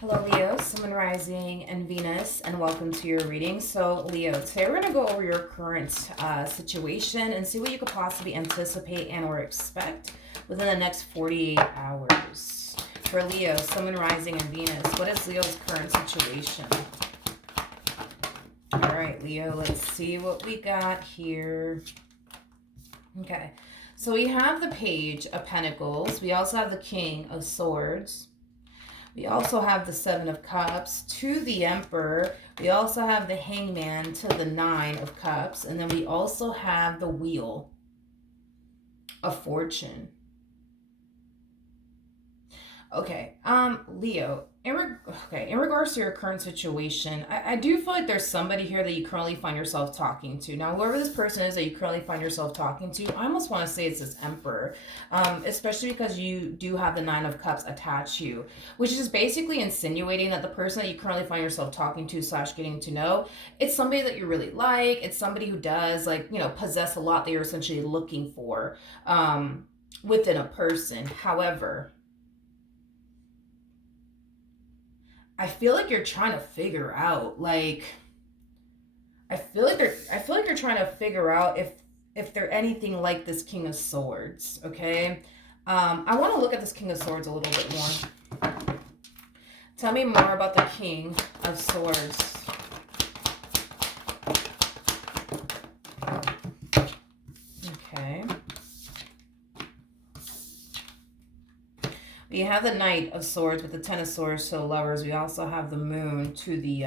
Hello, Leo, Sun Rising, and Venus, and welcome to your reading. So, Leo, today we're going to go over your current situation and see what you could possibly anticipate and or expect within the next 48 hours. For Leo, Sun Rising, and Venus, what is Leo's current situation? All right, Leo, let's see what we got here. Okay, so we have the Page of Pentacles. We also have the King of Swords. We also have the Seven of Cups to the Emperor. We also have the Hangman to the Nine of Cups. And then we also have the Wheel of Fortune. Okay, Leo, in regards to your current situation, I do feel like there's somebody here that you currently find yourself talking to. Now, whoever this person is that you currently find yourself talking to, I almost want to say it's this Emperor, especially because you do have the Nine of Cups attached to you, which is basically insinuating that the person that you currently find yourself talking to / getting to know, it's somebody that you really like. It's somebody who does, like, possess a lot that you're essentially looking for within a person. However, I feel like you're trying to figure out, like, I feel like you're trying to figure out if they're anything like this King of Swords. Okay, I want to look at this King of Swords a little bit more. Tell me more about the King of Swords. Okay. We have the Knight of Swords with the Ten of Swords to the Lovers. We also have the Moon to the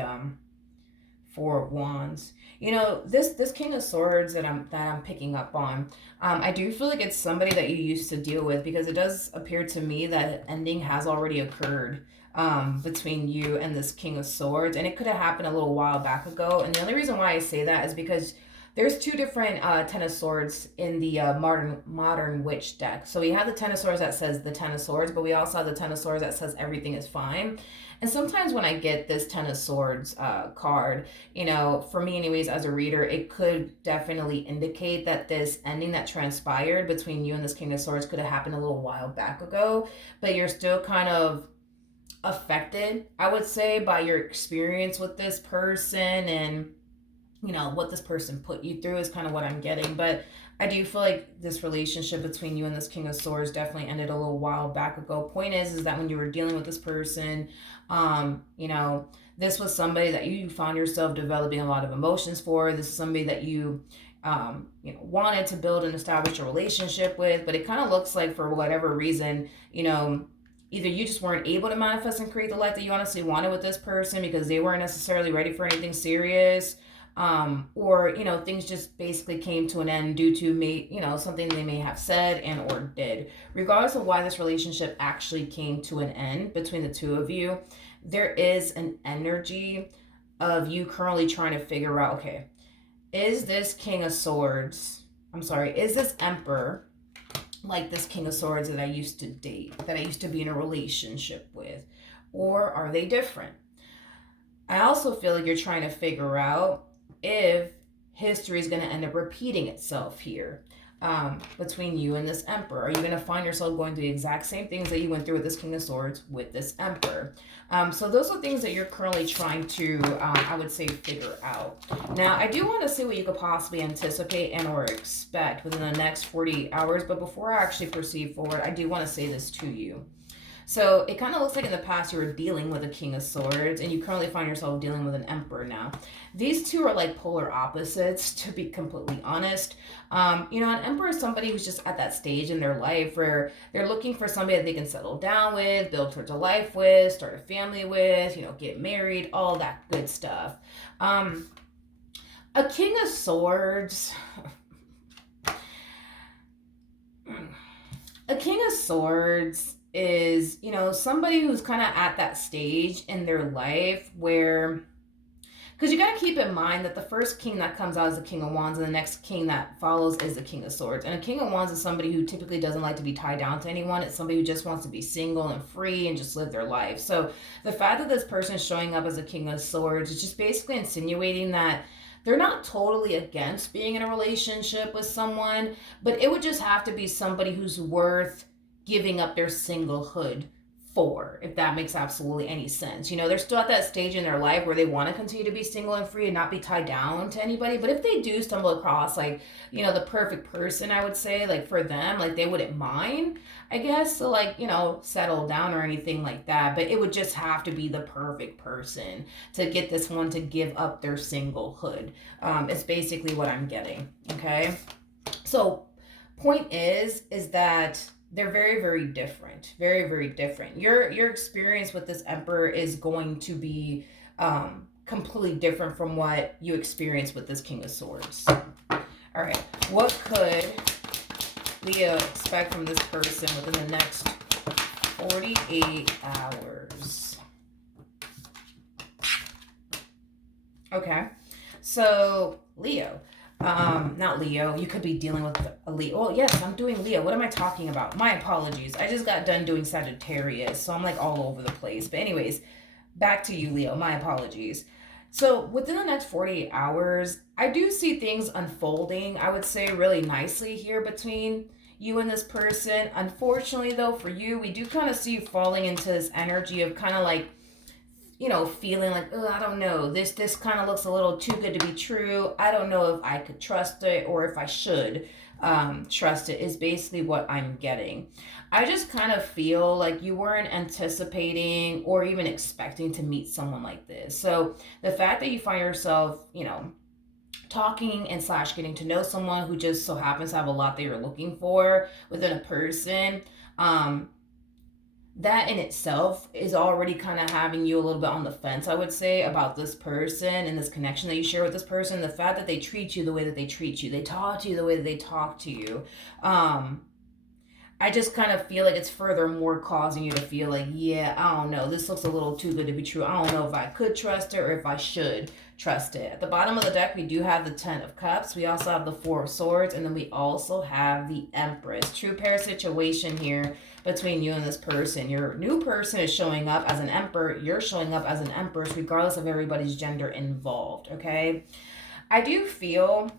Four of Wands. This King of Swords that I'm picking up on, I do feel like it's somebody that you used to deal with, because it does appear to me that ending has already occurred between you and this King of Swords, and it could have happened a little while back ago. And the only reason why I say that is because there's two different Ten of Swords in the modern witch deck. So we have the Ten of Swords that says the Ten of Swords, but we also have the Ten of Swords that says everything is fine. And sometimes when I get this Ten of Swords card, for me anyways, as a reader, it could definitely indicate that this ending that transpired between you and this King of Swords could have happened a little while back ago, but you're still kind of affected, I would say, by your experience with this person, and what this person put you through is kind of what I'm getting. But I do feel like this relationship between you and this King of Swords definitely ended a little while back ago. Point is that when you were dealing with this person, this was somebody that you found yourself developing a lot of emotions for. This is somebody that you wanted to build and establish a relationship with, but it kind of looks like for whatever reason, either you just weren't able to manifest and create the life that you honestly wanted with this person because they weren't necessarily ready for anything serious, or things just basically came to an end due to something they may have said and or did. Regardless of why this relationship actually came to an end between the two of you, there is an energy of you currently trying to figure out, okay, is this King of Swords, is this Emperor like this King of Swords that I used to date, that I used to be in a relationship with, or are they different? I also feel like you're trying to figure out if history is going to end up repeating itself here between you and this Emperor. Are you going to find yourself going through the exact same things that you went through with this King of Swords with this Emperor? So those are things that you're currently trying to, I would say, figure out. Now, I do want to see what you could possibly anticipate and or expect within the next 48 hours. But before I actually proceed forward, I do want to say this to you. So it kind of looks like in the past you were dealing with a King of Swords, and you currently find yourself dealing with an Emperor now. These two are like polar opposites, to be completely honest. An Emperor is somebody who's just at that stage in their life where they're looking for somebody that they can settle down with, build towards a life with, start a family with, get married, all that good stuff. A King of Swords... A King of Swords is, somebody who's kind of at that stage in their life where, because you got to keep in mind that the first king that comes out is the King of Wands, and the next king that follows is the King of Swords. And a King of Wands is somebody who typically doesn't like to be tied down to anyone. It's somebody who just wants to be single and free and just live their life. So the fact that this person is showing up as a King of Swords is just basically insinuating that they're not totally against being in a relationship with someone, but it would just have to be somebody who's worth giving up their singlehood for, if that makes absolutely any sense. You know, they're still at that stage in their life where they want to continue to be single and free and not be tied down to anybody. But if they do stumble across, like, you know, the perfect person, I would say, like, for them, like, they wouldn't mind, I guess, to, like, you know, settle down or anything like that. But it would just have to be the perfect person to get this one to give up their singlehood. It's basically what I'm getting. Okay. So, point is that they're very, very different. Very, very different. Your experience with this Emperor is going to be completely different from what you experience with this King of Swords. All right. What could Leo expect from this person within the next 48 hours? Okay. So, Leo. Not Leo. You could be dealing with a Leo. Oh, yes, I'm doing Leo. What am I talking about? My apologies. I just got done doing Sagittarius, so I'm like all over the place. But anyways, back to you, Leo. My apologies. So within the next 48 hours, I do see things unfolding, I would say, really nicely here between you and this person. Unfortunately, though, for you, we do kind of see you falling into this energy of kind of like, you know, feeling like, oh, I don't know, this kind of looks a little too good to be true. I don't know if I could trust it or if I should trust it, is basically what I'm getting. I just kind of feel like you weren't anticipating or even expecting to meet someone like this. So the fact that you find yourself, you know, talking and slash getting to know someone who just so happens to have a lot that you're looking for within a person, that in itself is already kind of having you a little bit on the fence, I would say, about this person and this connection that you share with this person. The fact that they treat you the way that they treat you, they talk to you the way that they talk to you. I just kind of feel like it's furthermore causing you to feel like, yeah, I don't know, this looks a little too good to be true. I don't know if I could trust it or if I should trust it. At the bottom of the deck, we do have the 10 of Cups. We also have the 4 of Swords. And then we also have the Empress. True pair situation here between you and this person. Your new person is showing up as an Emperor. You're showing up as an Empress, regardless of everybody's gender involved, okay? I do feel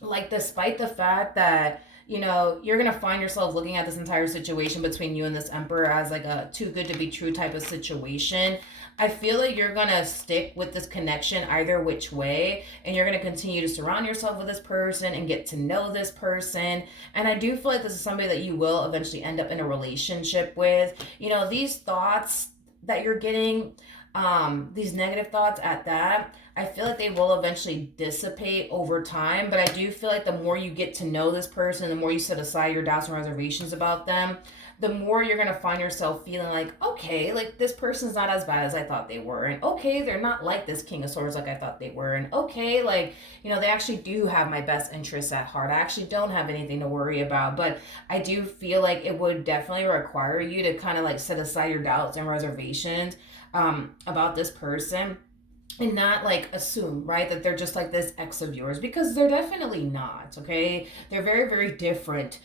like, despite the fact that, you know, you're going to find yourself looking at this entire situation between you and this Emperor as like a too good to be true type of situation, I feel like you're going to stick with this connection either which way, and you're going to continue to surround yourself with this person and get to know this person. And I do feel like this is somebody that you will eventually end up in a relationship with. You know, these thoughts that you're getting, these negative thoughts at that, I feel like they will eventually dissipate over time. But I do feel like the more you get to know this person, the more you set aside your doubts and reservations about them, the more you're going to find yourself feeling like, okay, like this person's not as bad as I thought they were. And okay, they're not like this King of Swords like I thought they were. And okay, like, you know, they actually do have my best interests at heart. I actually don't have anything to worry about. But I do feel like it would definitely require you to kind of like set aside your doubts and reservations about this person, and not like assume, right, that they're just like this ex of yours, because they're definitely not. Okay, they're very, very different,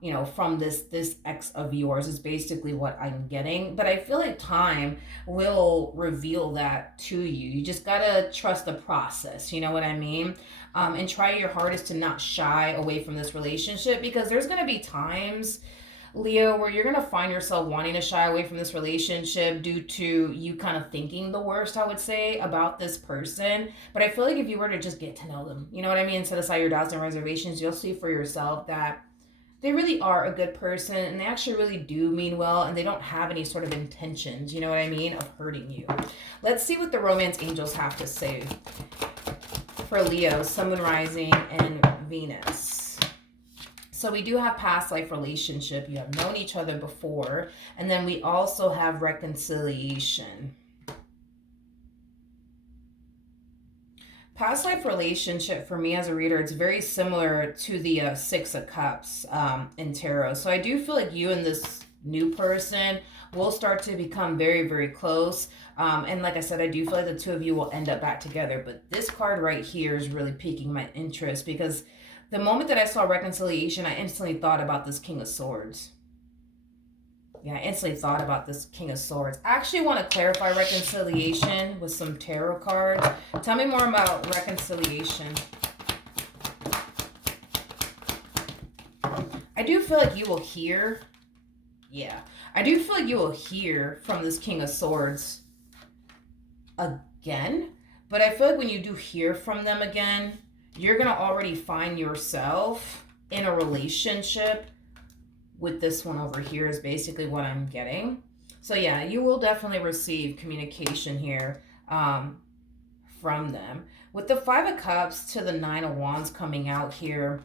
you know, from this ex of yours, is basically what I'm getting. But I feel like time will reveal that to you. You just gotta trust the process, you know what I mean? And try your hardest to not shy away from this relationship, because there's gonna be times, Leo, where you're going to find yourself wanting to shy away from this relationship due to you kind of thinking the worst, I would say, about this person. But I feel like if you were to just get to know them, you know what I mean, set aside your doubts and reservations, you'll see for yourself that they really are a good person, and they actually really do mean well, and they don't have any sort of intentions, you know what I mean, of hurting you. Let's see what the romance angels have to say for Leo, Sun, Moon, Rising, and Venus. So we do have past life relationship. You have known each other before. And then we also have reconciliation. Past life relationship for me as a reader, it's very similar to the 6 of Cups in tarot. So I do feel like you and this new person will start to become very, very close. And like I said, I do feel like the two of you will end up back together. But this card right here is really piquing my interest, because the moment that I saw reconciliation, I instantly thought about this King of Swords. Yeah, I instantly thought about this King of Swords. I actually want to clarify reconciliation with some tarot cards. Tell me more about reconciliation. I do feel like you will hear Yeah. I do feel like you will hear from this King of Swords again, but I feel like when you do hear from them again, you're going to already find yourself in a relationship with this one over here, is basically what I'm getting. So yeah, you will definitely receive communication here from them. With the Five of Cups to the Nine of Wands coming out here,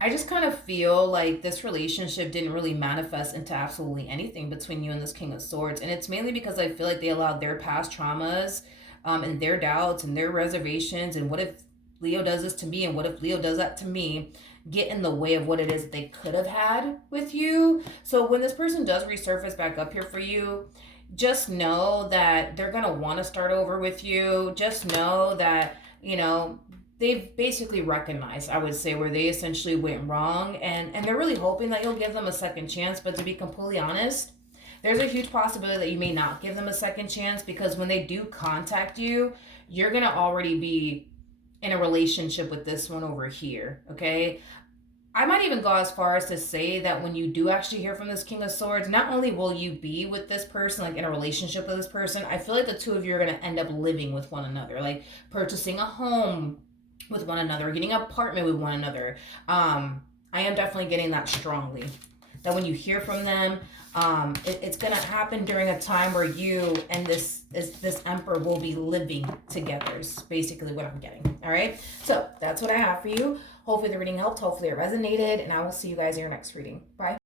I just kind of feel like this relationship didn't really manifest into absolutely anything between you and this King of Swords. And it's mainly because I feel like they allowed their past traumas and their doubts and their reservations and what if Leo does this to me and what if Leo does that to me get in the way of what it is that they could have had with you. So when this person does resurface back up here for you, just know that they're going to want to start over with you. Just know that, they've basically recognized, I would say, where they essentially went wrong, and they're really hoping that you'll give them a second chance. But to be completely honest, there's a huge possibility that you may not give them a second chance, because when they do contact you, you're going to already be in a relationship with this one over here, okay? I might even go as far as to say that when you do actually hear from this King of Swords, not only will you be with this person, like in a relationship with this person, I feel like the two of you are going to end up living with one another, like purchasing a home with one another, getting an apartment with one another. I am definitely getting that strongly. That when you hear from them, it's gonna happen during a time where you and this emperor will be living together. Is basically what I'm getting. All right, so that's what I have for you. Hopefully the reading helped. Hopefully it resonated, and I will see you guys in your next reading. Bye.